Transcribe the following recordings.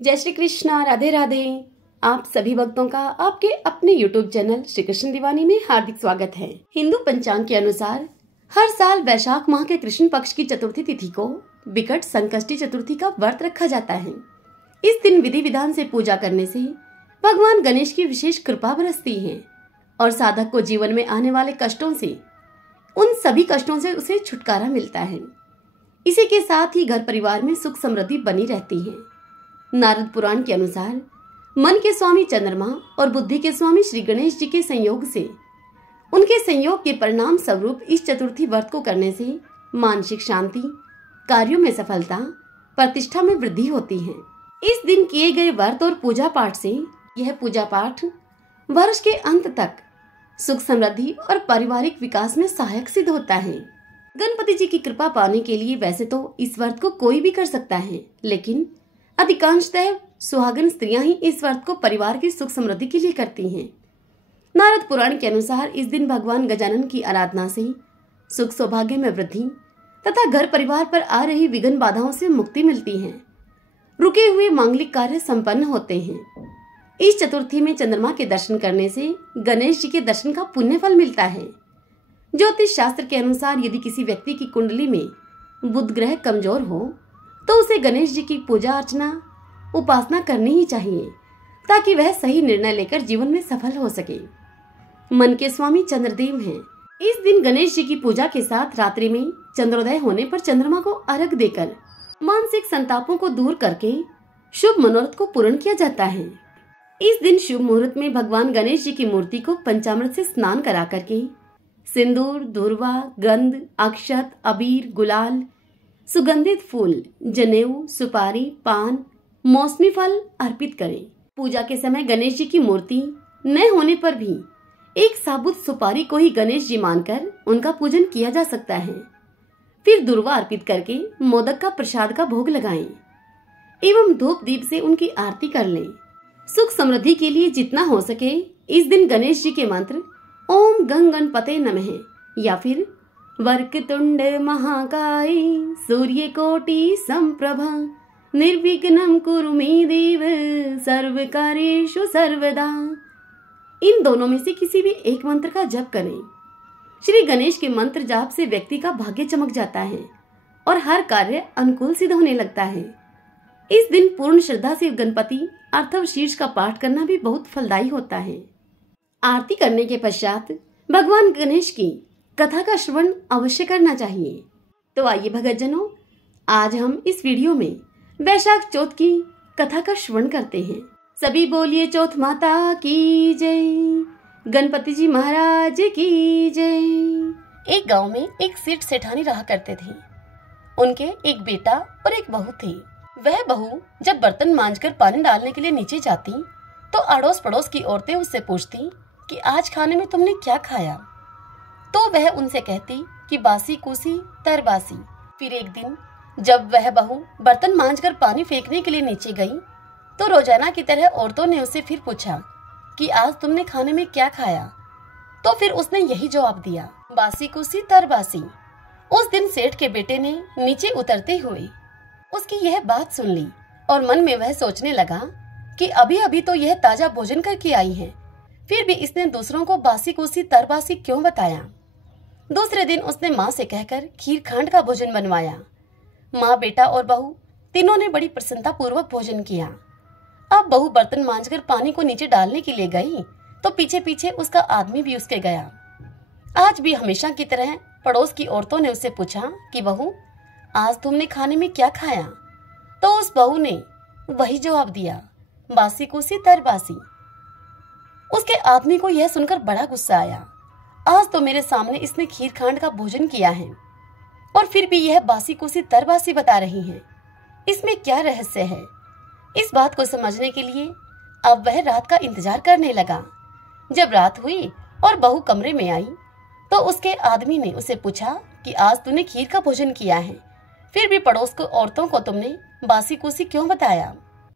जय श्री कृष्णा, राधे राधे। आप सभी भक्तों का आपके अपने YouTube चैनल श्री कृष्ण दीवानी में हार्दिक स्वागत है। हिंदू पंचांग के अनुसार हर साल वैशाख माह के कृष्ण पक्ष की चतुर्थी तिथि को विकट संकष्टी चतुर्थी का व्रत रखा जाता है। इस दिन विधि विधान से पूजा करने से भगवान गणेश की विशेष कृपा बरसती है और साधक को जीवन में आने वाले कष्टों से, उन सभी कष्टों से उसे छुटकारा मिलता है। इसी के साथ ही घर परिवार में सुख समृद्धि बनी रहती है। नारद पुराण के अनुसार मन के स्वामी चंद्रमा और बुद्धि के स्वामी श्री गणेश जी के संयोग से, उनके संयोग के परिणाम स्वरूप इस चतुर्थी व्रत को करने से मानसिक शांति, कार्यों में सफलता, प्रतिष्ठा में वृद्धि होती है। इस दिन किए गए व्रत और पूजा पाठ से यह पूजा पाठ वर्ष के अंत तक सुख समृद्धि और पारिवारिक विकास में सहायक सिद्ध होता है। गणपति जी की कृपा पाने के लिए वैसे तो इस व्रत को कोई भी कर सकता है, लेकिन अधिकांशतः सुहागन स्त्रियां ही इस व्रत को परिवार की सुख समृद्धि के लिए करती हैं। नारद पुराण के अनुसार इस दिन भगवान गजानन की आराधना से सुख सौभाग्य में वृद्धि तथा घर परिवार पर आ रही विघ्न बाधाओं से मुक्ति मिलती है। रुके हुए मांगलिक कार्य संपन्न होते हैं। इस चतुर्थी में चंद्रमा के दर्शन करने से गणेश जी के दर्शन का पुण्य फल मिलता है। ज्योतिष शास्त्र के अनुसार यदि किसी व्यक्ति की कुंडली में बुध ग्रह कमजोर हो तो उसे गणेश जी की पूजा अर्चना उपासना करनी ही चाहिए, ताकि वह सही निर्णय लेकर जीवन में सफल हो सके। मन के स्वामी चंद्रदेव हैं। इस दिन गणेश जी की पूजा के साथ रात्रि में चंद्रोदय होने पर चंद्रमा को अर्घ देकर मानसिक संतापों को दूर करके शुभ मनोरथ को पूर्ण किया जाता है। इस दिन शुभ मुहूर्त में भगवान गणेश जी की मूर्ति को पंचामृत से स्नान करा करके सिंदूर, धूर्वा, गंध, अक्षत, अबीर, गुलाल, सुगंधित फूल, जनेऊ, सुपारी, पान, मौसमी फल अर्पित करें। पूजा के समय गणेश जी की मूर्ति न होने पर भी एक साबुत सुपारी को ही गणेश जी मानकर उनका पूजन किया जा सकता है। फिर दुर्वा अर्पित करके मोदक का प्रसाद का भोग लगाएं एवं धूप दीप से उनकी आरती कर लें। सुख समृद्धि के लिए जितना हो सके इस दिन गणेश जी के मंत्र ओम गं गणपते नमः या फिर वक्रतुंड महाकाय सूर्यकोटि संप्रभा निर्विघ्नं कुरु मे देव सर्वकार्येषु सर्वदा, इन दोनों में से किसी भी एक मंत्र का जप करें। श्री गणेश के मंत्र जाप से व्यक्ति का भाग्य चमक जाता है और हर कार्य अनुकूल सिद्ध होने लगता है। इस दिन पूर्ण श्रद्धा से गणपति अर्थव शीर्ष का पाठ करना भी बहुत फलदायी होता है। आरती करने के पश्चात भगवान गणेश की कथा का श्रवण अवश्य करना चाहिए। तो आइए भक्तजनों, आज हम इस वीडियो में वैशाख चौथ की कथा का श्रवण करते हैं। सभी बोलिए चौथ माता की जय, गणपति जी महाराज की जय। एक गांव में एक सेठ सेठानी रहा करते थे। उनके एक बेटा और एक बहू थी। वह बहू जब बर्तन मांजकर पानी डालने के लिए नीचे जाती तो अड़ोस पड़ोस की औरतें उससे पूछती कि आज खाने में तुमने क्या खाया, तो वह उनसे कहती कि बासी कुसी तरबासी। फिर एक दिन जब वह बहू बर्तन मांजकर पानी फेंकने के लिए नीचे गई तो रोजाना की तरह औरतों ने उससे फिर पूछा कि आज तुमने खाने में क्या खाया, तो फिर उसने यही जवाब दिया, बासी कुसी तरबासी। उस दिन सेठ के बेटे ने नीचे उतरते हुए उसकी यह बात सुन ली और मन में वह सोचने लगा कि अभी अभी तो यह ताजा भोजन करके आई है, फिर भी इसने दूसरों को बासी कुसी तरबासी क्यों बताया। दूसरे दिन उसने माँ से कहकर खीर खांड का भोजन बनवाया। माँ, बेटा और बहू तीनों ने बड़ी प्रसन्नता पूर्वक भोजन किया। अब बहू बर्तन मांजकर पानी को नीचे डालने के लिए गई तो पीछे पीछे उसका आदमी भी उसके गया। आज भी हमेशा की तरह पड़ोस की औरतों ने उससे पूछा कि बहू आज तुमने खाने में क्या खाया, तो उस बहू ने वही जवाब दिया, बासी कुसी तरबासी। उसके आदमी को यह सुनकर बड़ा गुस्सा आया। आज तो मेरे सामने इसने खीर खांड का भोजन किया है और फिर भी यह बासी कुसी तरबासी बता रही है, इसमें क्या रहस्य है। इस बात को समझने के लिए अब वह रात का इंतजार करने लगा। जब रात हुई और बहू कमरे में आई तो उसके आदमी ने उसे पूछा कि आज तूने खीर का भोजन किया है, फिर भी पड़ोस को औरतों को तुमने बासी कुसी क्यों बताया।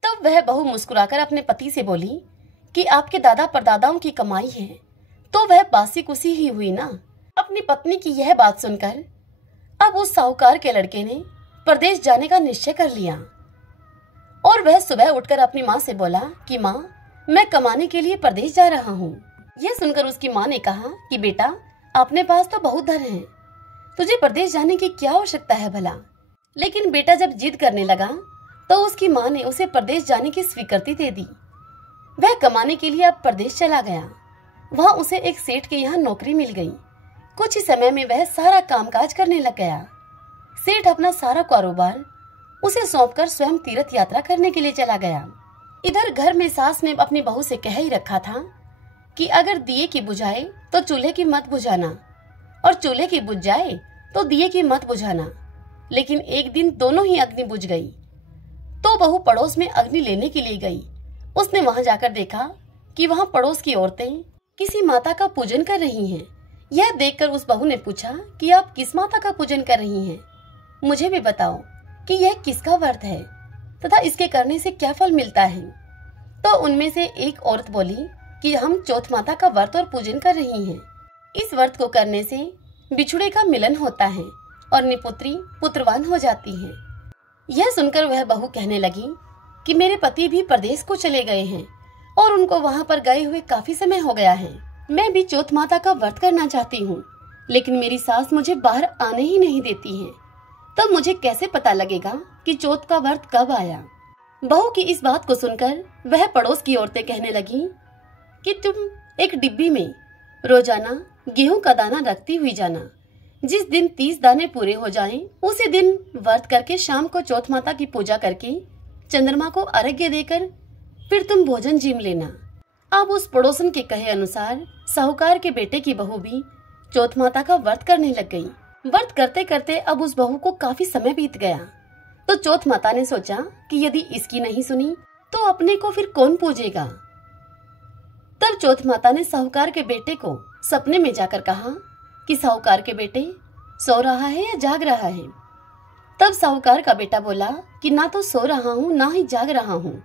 तब वह बहू मुस्कुराकर अपने पति से बोली कि आपके दादा परदादाओं की कमाई है तो वह बासी कुसी ही हुई ना। अपनी पत्नी की यह बात सुनकर अब उस साहूकार के लड़के ने प्रदेश जाने का निश्चय कर लिया। और वह सुबह उठकर अपनी माँ से बोला कि माँ, मैं कमाने के लिए परदेश जा रहा हूँ। यह सुनकर उसकी माँ ने कहा कि बेटा, अपने पास तो बहुत धन है, तुझे परदेश जाने की क्या आवश्यकता है भला। लेकिन बेटा जब जिद करने लगा तो उसकी माँ ने उसे परदेश जाने की स्वीकृति दे दी। वह कमाने के लिए अब परदेश चला गया। वहाँ उसे एक सेठ के यहाँ नौकरी मिल गई। कुछ ही समय में वह सारा कामकाज करने लग गया। सेठ अपना सारा कारोबार उसे सौंपकर स्वयं तीर्थ यात्रा करने के लिए चला गया। इधर घर में सास ने अपनी बहू से कह ही रखा था कि अगर दिए की बुझाए तो चूल्हे की मत बुझाना, और चूल्हे की बुझ जाए तो दिए की मत बुझाना। लेकिन एक दिन दोनों ही अग्नि बुझ गई। तो बहू पड़ोस में अग्नि लेने के लिए गई। उसने वहां जाकर देखा कि वहां पड़ोस की औरतें किसी माता का पूजन कर रही हैं। यह देखकर उस बहू ने पूछा कि आप किस माता का पूजन कर रही हैं? मुझे भी बताओ कि यह किसका व्रत है तथा इसके करने से क्या फल मिलता है। तो उनमें से एक औरत बोली कि हम चौथ माता का व्रत और पूजन कर रही हैं। इस व्रत को करने से बिछुड़े का मिलन होता है और निपुत्री पुत्रवान हो जाती है। यह सुनकर वह बहू कहने लगी कि मेरे पति भी प्रदेश को चले गए हैं और उनको वहां पर गए हुए काफी समय हो गया है। मैं भी चौथ माता का व्रत करना चाहती हूँ, लेकिन मेरी सास मुझे बाहर आने ही नहीं देती है। तब मुझे कैसे पता लगेगा कि चौथ का व्रत कब आया। बहू की इस बात को सुनकर वह पड़ोस की औरतें कहने लगी कि तुम एक डिब्बी में रोजाना गेहूं का दाना रखती हुई जाना। जिस दिन 30 दाने पूरे हो जाएं, उसी दिन व्रत करके शाम को चौथ माता की पूजा करके चंद्रमा को अर्घ्य देकर फिर तुम भोजन जीम लेना। अब उस पड़ोसन के कहे अनुसार साहूकार के बेटे की बहू भी चौथ माता का व्रत करने लग गई। व्रत करते करते अब उस बहू को काफी समय बीत गया। तो चौथ माता ने सोचा कि यदि इसकी नहीं सुनी तो अपने को फिर कौन पूजेगा। तब चौथ माता ने साहूकार के बेटे को सपने में जाकर कहा कि साहूकार के बेटे, सो रहा है या जाग रहा है। तब साहूकार का बेटा बोला कि ना तो सो रहा हूँ ना ही जाग रहा हूँ,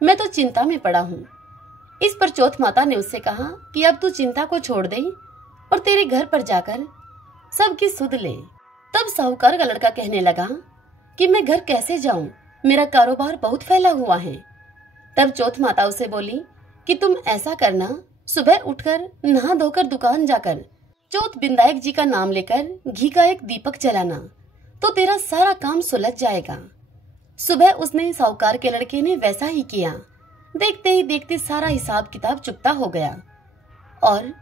मैं तो चिंता में पड़ा हूँ। इस पर चौथ माता ने उससे कहा कि अब तू चिंता को छोड़ दे और तेरे घर पर जाकर सबकी सुध ले। तब साहूकार का लड़का कहने लगा कि मैं घर कैसे जाऊं, मेरा कारोबार बहुत फैला हुआ है। तब चौथ माता उसे बोली कि तुम ऐसा करना, सुबह उठकर नहा धोकर दुकान जाकर चौथ बिंदायक जी का नाम लेकर घी का एक दीपक जलाना, तो तेरा सारा काम सुलझ जाएगा। सुबह उसने साहूकार के लड़के ने वैसा ही किया। देखते ही देखते सारा हिसाब किताब चुकता हो गया और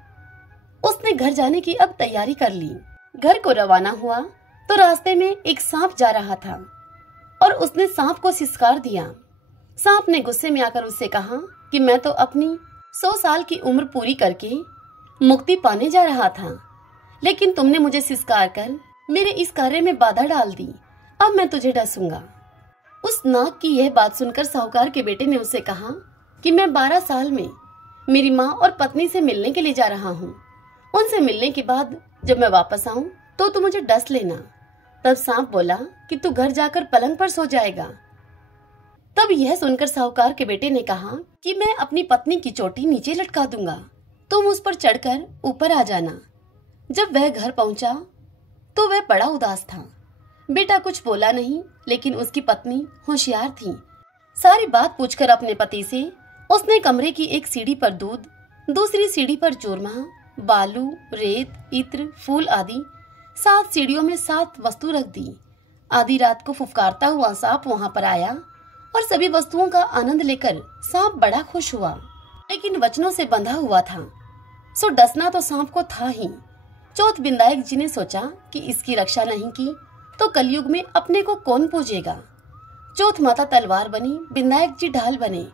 उसने घर जाने की अब तैयारी कर ली। घर को रवाना हुआ तो रास्ते में एक सांप जा रहा था और उसने सांप को सिसकार दिया। सांप ने गुस्से में आकर उससे कहा कि मैं तो अपनी 100 साल की उम्र पूरी करके मुक्ति पाने जा रहा था, लेकिन तुमने मुझे सिसकार कर मेरे इस कार्य में बाधा डाल दी। अब मैं तुझे डसूंगा। उस नाग की यह बात सुनकर साहूकार के बेटे ने उससे कहा कि मैं 12 साल में मेरी माँ और पत्नी से मिलने के लिए जा रहा हूँ। उनसे मिलने के बाद जब मैं वापस आऊं तो तू मुझे डस लेना। तब सांप बोला कि तू घर जाकर पलंग पर सो जाएगा। तब यह सुनकर साहूकार के बेटे ने कहा कि मैं अपनी पत्नी की चोटी नीचे लटका दूंगा, तुम उस पर चढ़कर ऊपर आ जाना। जब वह घर पहुंचा तो वह बड़ा उदास था। बेटा कुछ बोला नहीं, लेकिन उसकी पत्नी होशियार थी। सारी बात पूछकर अपने पति से उसने कमरे की एक सीढ़ी पर दूध, दूसरी सीढ़ी पर चूरमा, बालू, रेत, इत्र, फूल आदि 7 सीढ़ियों में 7 वस्तु रख दी। आधी रात को फुफकारता हुआ सांप वहां पर आया और सभी वस्तुओं का आनंद लेकर सांप बड़ा खुश हुआ, लेकिन वचनों से बंधा हुआ था, सो डसना तो सांप को था ही। चौथ बिंदायक जी ने सोचा कि इसकी रक्षा नहीं की तो कलयुग में अपने को कौन पूजेगा। चौथ माता तलवार बनी, बिंदायक जी ढाल बने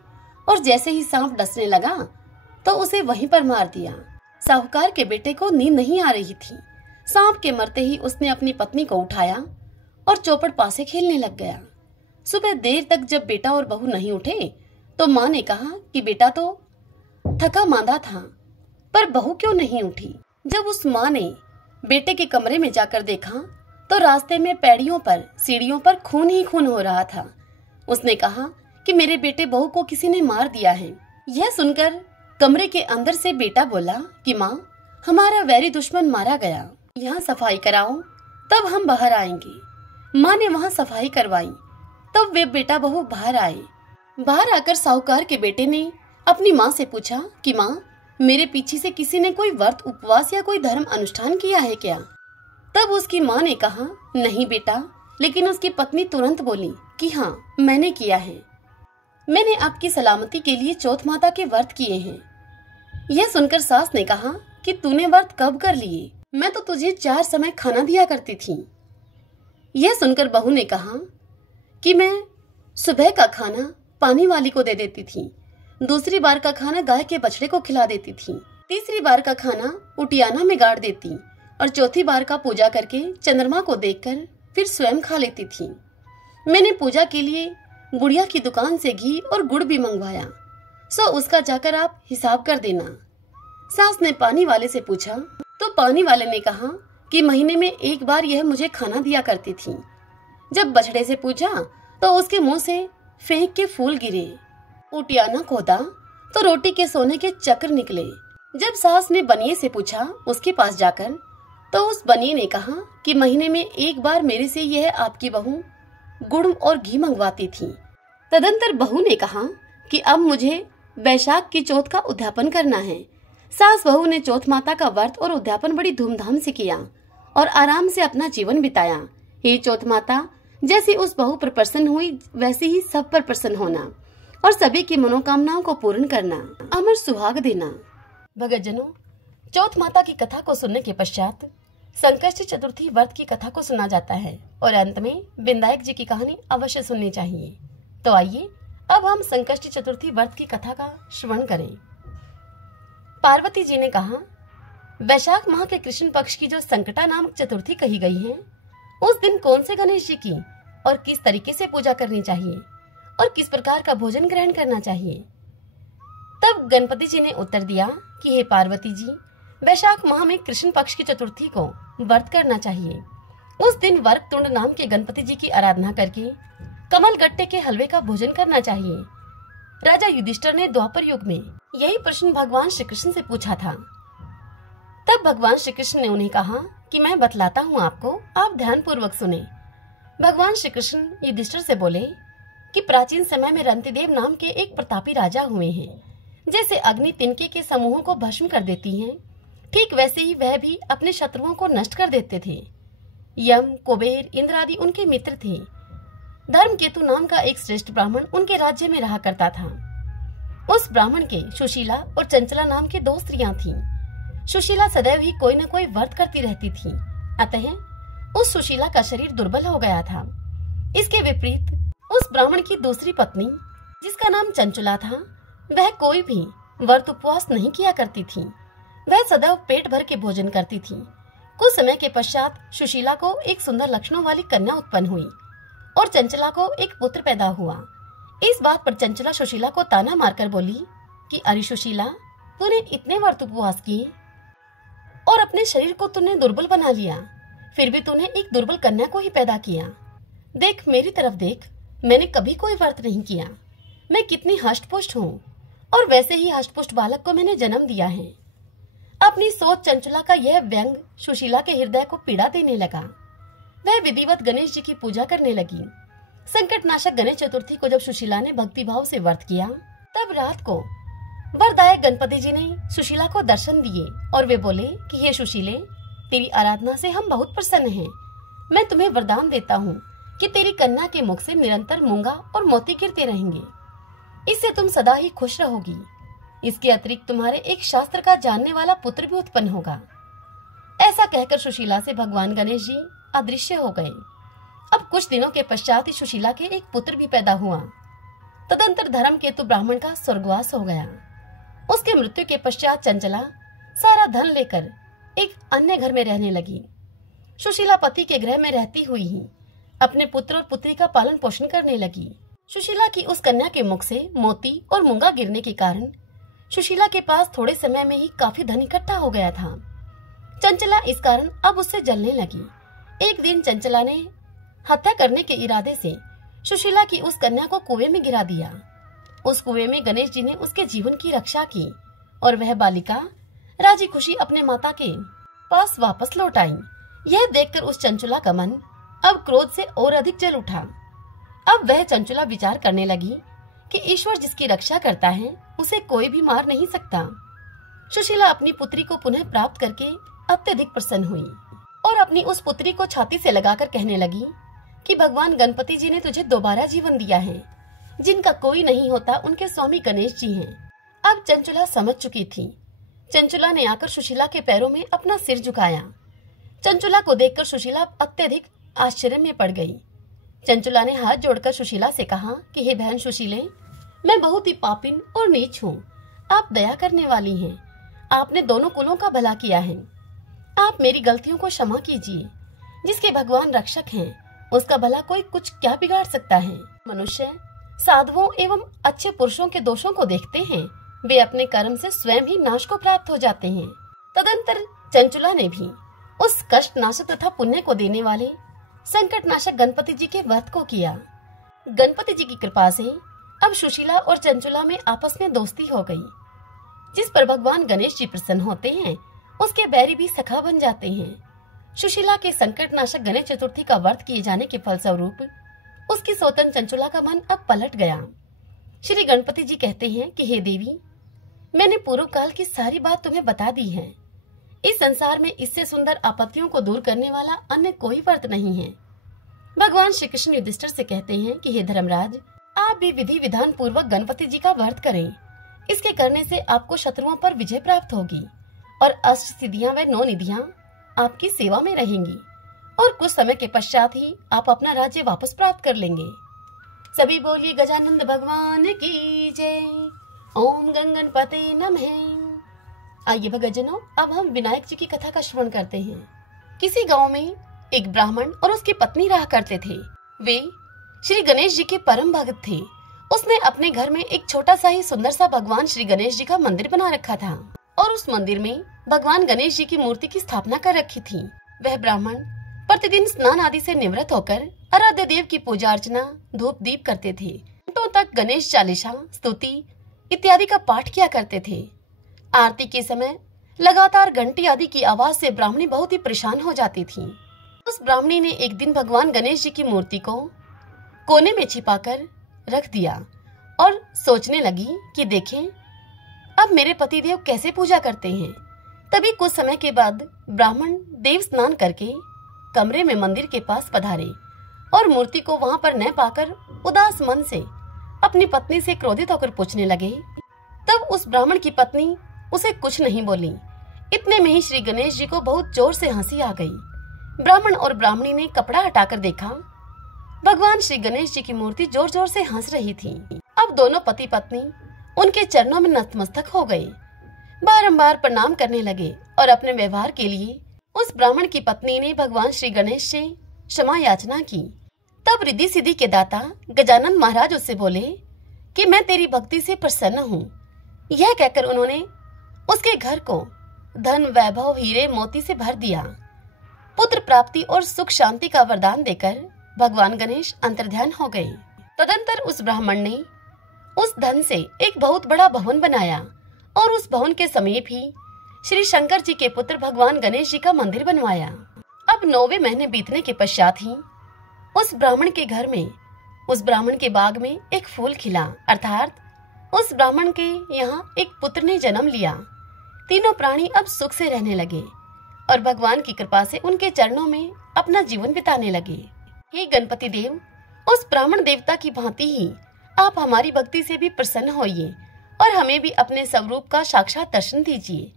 और जैसे ही सांप डसने लगा तो उसे वहीं पर मार दिया। साहूकार के बेटे को नींद नहीं आ रही थी। सांप के मरते ही उसने अपनी पत्नी को उठाया और चौपड़ पासे खेलने लग गया। सुबह देर तक जब बेटा और बहू नहीं उठे तो माँ ने कहा कि बेटा तो थका मांदा था, पर बहू क्यों नहीं उठी। जब उस माँ ने बेटे के कमरे में जाकर देखा तो रास्ते में पैड़ियों पर, सीढ़ियों पर खून ही खून हो रहा था। उसने कहा कि मेरे बेटे बहू को किसी ने मार दिया है। यह सुनकर कमरे के अंदर से बेटा बोला कि माँ, हमारा वैरी दुश्मन मारा गया, यहाँ सफाई कराओ तब हम बाहर आएंगे। माँ ने वहाँ सफाई करवाई, तब वे बेटा बहू बाहर आए बाहर आकर साहूकार के बेटे ने अपनी माँ से पूछा कि माँ, मेरे पीछे से किसी ने कोई व्रत, उपवास या कोई धर्म अनुष्ठान किया है क्या? तब उसकी माँ ने कहा, नहीं बेटा। लेकिन उसकी पत्नी तुरंत बोली कि हाँ, मैंने किया है। मैंने आपकी सलामती के लिए चौथ माता के व्रत किए हैं। यह सुनकर सास ने कहा कि तूने व्रत कब कर लिए? मैं तो तुझे 4 समय खाना दिया करती थी। यह सुनकर बहू ने कहा कि मैं सुबह का खाना पानी वाली को दे देती थी, दूसरी बार का खाना गाय के बछड़े को खिला देती थी, तीसरी बार का खाना उटियाना में गाड़ देती और चौथी बार का पूजा करके चंद्रमा को देखकर फिर स्वयं खा लेती थी। मैंने पूजा के लिए गुड़िया की दुकान से घी और गुड़ भी मंगवाया, सो उसका जाकर आप हिसाब कर देना। सास ने पानी वाले से पूछा तो पानी वाले ने कहा कि महीने में 1 बार यह मुझे खाना दिया करती थी। जब बछड़े से पूछा तो उसके मुंह से फेंक के फूल गिरे। उटियाना खोदा तो रोटी के सोने के चक्र निकले। जब सास ने बनिए से पूछा उसके पास जाकर तो उस बनिए ने कहा कि महीने में 1 बार मेरे से यह आपकी बहू गुड़ और घी मंगवाती थी। तदंतर बहू ने कहा कि अब मुझे वैशाख की चौथ का उद्यापन करना है। सास बहू ने चौथ माता का व्रत और उद्यापन बड़ी धूमधाम से किया और आराम से अपना जीवन बिताया। हे चौथ माता, जैसी उस बहू पर प्रसन्न हुई वैसे ही सब पर प्रसन्न होना और सभी की मनोकामनाओं को पूर्ण करना, अमर सुहाग देना। भगतजनों, चौथ माता की कथा को सुनने के पश्चात संकष्टी चतुर्थी व्रत की कथा को सुना जाता है और अंत में विनायक जी की कहानी अवश्य सुननी चाहिए। तो आइए अब हम संकष्टी चतुर्थी व्रत की कथा का श्रवण करें। पार्वती जी ने कहा, वैशाख माह के कृष्ण पक्ष की जो संकटा नामक चतुर्थी कही गई है, उस दिन कौन से गणेश जी की और किस तरीके से पूजा करनी चाहिए और किस प्रकार का भोजन ग्रहण करना चाहिए? तब गणपति जी ने उत्तर दिया कि हे पार्वती जी, वैशाख माह में कृष्ण पक्ष की चतुर्थी को व्रत करना चाहिए। उस दिन वक्रतुंड नाम के गणपति जी की आराधना करके कमल गट्टे के हलवे का भोजन करना चाहिए। राजा युधिष्ठिर ने द्वापर युग में यही प्रश्न भगवान श्री कृष्ण से पूछा था। तब भगवान श्री कृष्ण ने उन्हें कहा कि मैं बतलाता हूँ आपको, आप ध्यान पूर्वक सुने। भगवान श्री कृष्ण युधिष्ठिर से बोले कि प्राचीन समय में रंतिदेव नाम के एक प्रतापी राजा हुए हैं। जैसे अग्नि तिनके के समूहों को भस्म कर देती है, ठीक वैसे ही वह भी अपने शत्रुओं को नष्ट कर देते थे। यम, कुबेर, इंद्र आदि उनके मित्र थे। धर्मकेतु नाम का एक श्रेष्ठ ब्राह्मण उनके राज्य में रहा करता था। उस ब्राह्मण के सुशीला और चंचला नाम की 2 स्त्रियां थीं। सुशीला सदैव ही कोई न कोई व्रत करती रहती थी, अतः उस सुशीला का शरीर दुर्बल हो गया था। इसके विपरीत उस ब्राह्मण की दूसरी पत्नी, जिसका नाम चंचला था, वह कोई भी व्रत उपवास नहीं किया करती थी। वह सदैव पेट भर के भोजन करती थी। कुछ समय के पश्चात सुशीला को एक सुंदर लक्षणों वाली कन्या उत्पन्न हुई और चंचला को एक पुत्र पैदा हुआ। इस बात पर चंचला सुशीला को ताना मारकर बोली कि अरे सुशीला, तूने इतने व्रत उपवास किए और अपने शरीर को तूने दुर्बल बना लिया, फिर भी तूने एक दुर्बल कन्या को ही पैदा किया। देख, मेरी तरफ देख, मैंने कभी कोई व्रत नहीं किया। मैं कितनी हष्टपुष्ट हूँ और वैसे ही हष्टपुष्ट बालक को मैंने जन्म दिया है। अपनी सोच चंचला का यह व्यंग सुशीला के हृदय को पीड़ा देने लगा। वह विधिवत गणेश जी की पूजा करने लगी। संकट नाशक गणेश चतुर्थी को जब सुशीला ने भक्ति भाव से व्रत किया, तब रात को वरदायक गणपति जी ने सुशीला को दर्शन दिए और वे बोले कि हे सुशीले, तेरी आराधना से हम बहुत प्रसन्न हैं। मैं तुम्हें वरदान देता हूँ कि तेरी कन्या के मुख से निरंतर मूंगा और मोती गिरते रहेंगे। इससे तुम सदा ही खुश रहोगी। इसके अतिरिक्त तुम्हारे एक शास्त्र का जानने वाला पुत्र भी उत्पन्न होगा। ऐसा कहकर सुशीला से भगवान गणेश जी अदृश्य हो गए। अब कुछ दिनों के पश्चात ही सुशीला के एक पुत्र भी पैदा हुआ। तदंतर धर्मकेतु ब्राह्मण का स्वर्गवास हो गया। उसके मृत्यु के पश्चात चंचला सारा धन लेकर एक अन्य घर में रहने लगी। सुशीला पति के गृह में रहती हुई ही अपने पुत्र और पुत्री का पालन पोषण करने लगी। सुशीला की उस कन्या के मुख से मोती और मूंगा गिरने के कारण सुशीला के पास थोड़े समय में ही काफी धन इकट्ठा हो गया था। चंचला इस कारण अब उससे जलने लगी। एक दिन चंचला ने हत्या करने के इरादे से सुशीला की उस कन्या को कुएं में गिरा दिया। उस कुएं में गणेश जी ने उसके जीवन की रक्षा की और वह बालिका राजी खुशी अपने माता के पास वापस लौट आई। यह देखकर उस चंचला का मन अब क्रोध से और अधिक जल उठा। अब वह चंचला विचार करने लगी कि ईश्वर जिसकी रक्षा करता है उसे कोई भी मार नहीं सकता। सुशीला अपनी पुत्री को पुनः प्राप्त करके अत्यधिक प्रसन्न हुई और अपनी उस पुत्री को छाती से लगाकर कहने लगी कि भगवान गणपति जी ने तुझे दोबारा जीवन दिया है। जिनका कोई नहीं होता उनके स्वामी गणेश जी हैं। अब चंचुला समझ चुकी थी। चंचुला ने आकर सुशीला के पैरों में अपना सिर झुकाया। चंचुला को देखकर सुशीला अत्यधिक आश्चर्य में पड़ गई। चंचुला ने हाथ जोड़कर सुशीला से कहा कि हे बहन सुशीले, मैं बहुत ही पापिन और नीच हूँ। आप दया करने वाली हैं। आपने दोनों कुलों का भला किया है। आप मेरी गलतियों को क्षमा कीजिए। जिसके भगवान रक्षक हैं, उसका भला कोई कुछ क्या बिगाड़ सकता है। मनुष्य साधुओं एवं अच्छे पुरुषों के दोषों को देखते हैं, वे अपने कर्म से स्वयं ही नाश को प्राप्त हो जाते हैं। तदंतर चंचुला ने भी उस कष्ट नाशक तथा पुण्य को देने वाले संकट नाशक गणपति जी के व्रत को किया। गणपति जी की कृपा से अब सुशीला और चंचुला में आपस में दोस्ती हो गई। जिस पर भगवान गणेश जी प्रसन्न होते हैं, उसके बैरी भी सखा बन जाते हैं। सुशीला के संकट नाशक गणेश चतुर्थी का व्रत किए जाने के फलस्वरूप उसकी सौतन चंचुला का मन अब पलट गया। श्री गणपति जी कहते हैं कि हे देवी, मैंने पूर्व काल की सारी बात तुम्हें बता दी है। इस संसार में इससे सुंदर आपत्तियों को दूर करने वाला अन्य कोई व्रत नहीं है। भगवान श्री कृष्ण युधिष्ठिर से कहते हैं कि हे धर्मराज, आप भी विधि विधान पूर्वक गणपति जी का व्रत करें। इसके करने से आपको शत्रुओं पर विजय प्राप्त होगी और अष्ट सिद्धियां व 9 निधियां आपकी सेवा में रहेंगी और कुछ समय के पश्चात ही आप अपना राज्य वापस प्राप्त कर लेंगे। सभी बोलिए गजानंद भगवान की जय। ओम गणपते नमः। आइए भक्तजनों, अब हम विनायक जी की कथा का श्रवण करते हैं। किसी गांव में एक ब्राह्मण और उसकी पत्नी रहा करते थे। वे श्री गणेश जी के परम भक्त थे। उसने अपने घर में एक छोटा सा ही सुंदर सा भगवान श्री गणेश जी का मंदिर बना रखा था और उस मंदिर में भगवान गणेश जी की मूर्ति की स्थापना कर रखी थी। वह ब्राह्मण प्रतिदिन स्नान आदि से निवृत्त होकर आराध्य देव की पूजा अर्चना धूप दीप करते थे। घंटों तक गणेश चालीसा, स्तुति इत्यादि का पाठ किया करते थे। आरती के समय लगातार घंटी आदि की आवाज से ब्राह्मणी बहुत ही परेशान हो जाती थी। उस ब्राह्मणी ने एक दिन भगवान गणेश जी की मूर्ति को कोने में छिपाकर रख दिया और सोचने लगी कि देखें अब मेरे पतिदेव कैसे पूजा करते हैं। तभी कुछ समय के बाद ब्राह्मण देव स्नान करके कमरे में मंदिर के पास पधारे और मूर्ति को वहां पर न पाकर उदास मन से अपनी पत्नी से क्रोधित होकर पूछने लगे। तब उस ब्राह्मण की पत्नी उसे कुछ नहीं बोली। इतने में ही श्री गणेश जी को बहुत जोर से हंसी आ गई। ब्राह्मण और ब्राह्मणी ने कपड़ा हटाकर देखा, भगवान श्री गणेश जी की मूर्ति जोर जोर से हंस रही थी। अब दोनों पति पत्नी उनके चरणों में नतमस्तक हो गए, बारंबार प्रणाम करने लगे और अपने व्यवहार के लिए उस ब्राह्मण की पत्नी ने भगवान श्री गणेश से क्षमा याचना की। तब रिद्धि सिद्धि के दाता गजानन महाराज उससे बोले कि मैं तेरी भक्ति से प्रसन्न हूँ। यह कहकर उन्होंने उसके घर को धन वैभव हीरे मोती से भर दिया। पुत्र प्राप्ति और सुख शांति का वरदान देकर भगवान गणेश अंतर्ध्यान हो गए। तदंतर उस ब्राह्मण ने उस धन से एक बहुत बड़ा भवन बनाया और उस भवन के समीप ही श्री शंकर जी के पुत्र भगवान गणेश जी का मंदिर बनवाया। अब 9वें महीने बीतने के पश्चात ही उस ब्राह्मण के घर में, उस ब्राह्मण के बाग में एक फूल खिला, अर्थात उस ब्राह्मण के यहाँ एक पुत्र ने जन्म लिया। तीनों प्राणी अब सुख से रहने लगे और भगवान की कृपा से उनके चरणों में अपना जीवन बिताने लगे। हे गणपति देव, उस ब्राह्मण देवता की भांति ही आप हमारी भक्ति से भी प्रसन्न होइए और हमें भी अपने स्वरूप का साक्षात दर्शन दीजिए।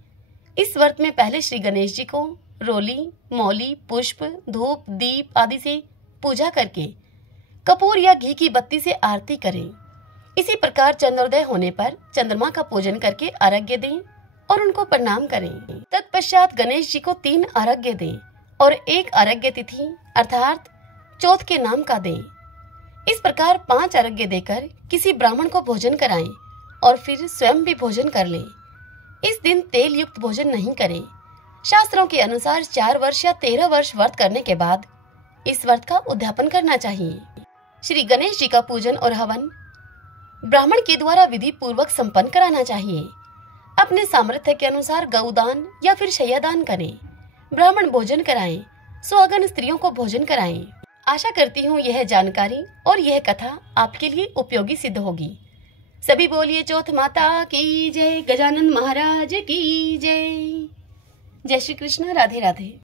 इस व्रत में पहले श्री गणेश जी को रोली, मौली, पुष्प, धूप, दीप आदि से पूजा करके कपूर या घी की बत्ती से आरती करें। इसी प्रकार चंद्रोदय होने पर चंद्रमा का पूजन करके अर्घ्य दें और उनको प्रणाम करें। तत्पश्चात गणेश जी को 3 अर्घ्य दें और 1 अर्घ्य तिथि अर्थात चौथ के नाम का दें। इस प्रकार 5 अर्घ्य देकर किसी ब्राह्मण को भोजन कराएं और फिर स्वयं भी भोजन कर लें। इस दिन तेल युक्त भोजन नहीं करें। शास्त्रों के अनुसार 4 वर्ष या 13 वर्ष व्रत करने के बाद इस व्रत का उद्यापन करना चाहिए। श्री गणेश जी का पूजन और हवन ब्राह्मण के द्वारा विधि पूर्वक संपन्न कराना चाहिए। अपने सामर्थ्य के अनुसार गौदान या फिर शय्यादान करें। ब्राह्मण भोजन कराएं, सुहागन स्त्रियों को भोजन कराएं। आशा करती हूँ यह जानकारी और यह कथा आपके लिए उपयोगी सिद्ध होगी। सभी बोलिए चौथ माता की जय, गजानन महाराज की जय। जय श्री कृष्ण, राधे राधे।